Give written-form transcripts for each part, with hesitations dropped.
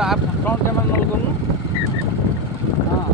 Front camera नल करूँ हाँ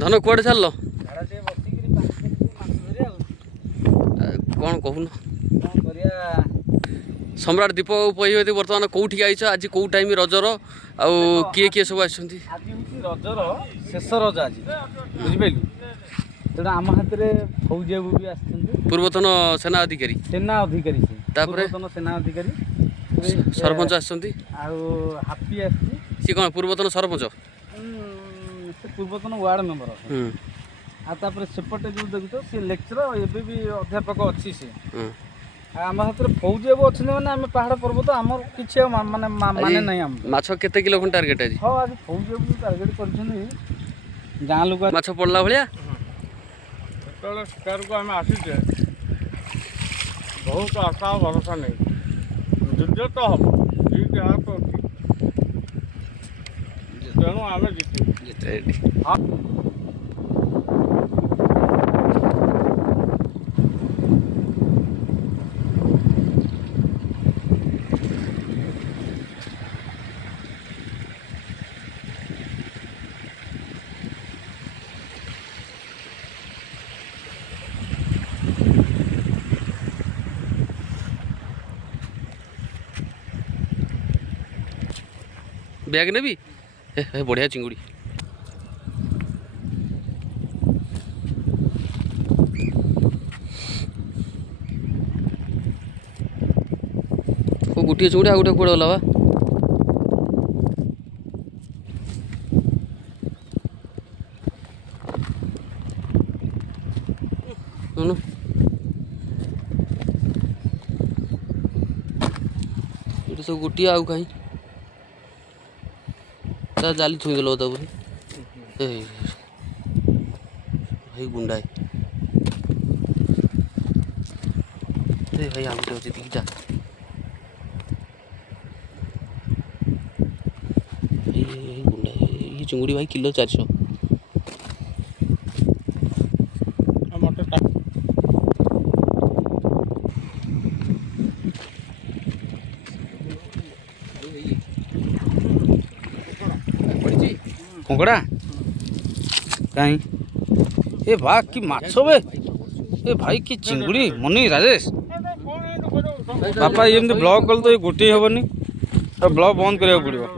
धन कुआड़े छाड़ कौन कहून सम्राट दीपक उपयोगी बर्तमान कौटी आईच आज कौ टाइम रजर आउ किए किए सब आसछन्ती आज रजर शेष रज आज बुझिपाइलु तेणु आम हाथ में फौजी बाबू भी आसछन्ती पूर्वतन सेना अधिकारी से पूर्वतन सेना अधिकारी सरपंच आसछन्ती आउ हापी आसी सी कौन पूर्वतन सरपंच से पूर्वतन वार्ड मेंबर आपर सेपटे जो देखुच सी लेक्चर एबे भी अध्यापक अच्छी से आम हाथ में फौजी बाबू अच्छे मैंने आम पहाड़ पर्वत आम किसी माने माने नहीं आम माछ केते किलो खन टार्गेट आज हाँ आज फौजी बाबू टार्गेट कर गाँ लोक माछ पड़ला भलिया जो शिकार को आम आसीचे बहुत आशा भरोसा नहीं युद्ध तो हम जीत हाथ तो तेणु आम जीते बैग ने भी बढ़िया चिंगुड़ी गोटे चिंगुड़ी आ गोटे कौड़े गला बा सब गोटे आउ कहीं जाली छुईदेल भाई गुंडाए भाई आ गए अच्छे दिखा गुंडा ये चिंगुड़ी भाई किलो 400 कंकड़ा कहीं ए बा कि माछ बे ए भाई कि चिंगुड़ी मनी राजेश बापा ये ब्लॉग कल तो ये गोटे हेनी ब्लॉग बंद करा पड़ो।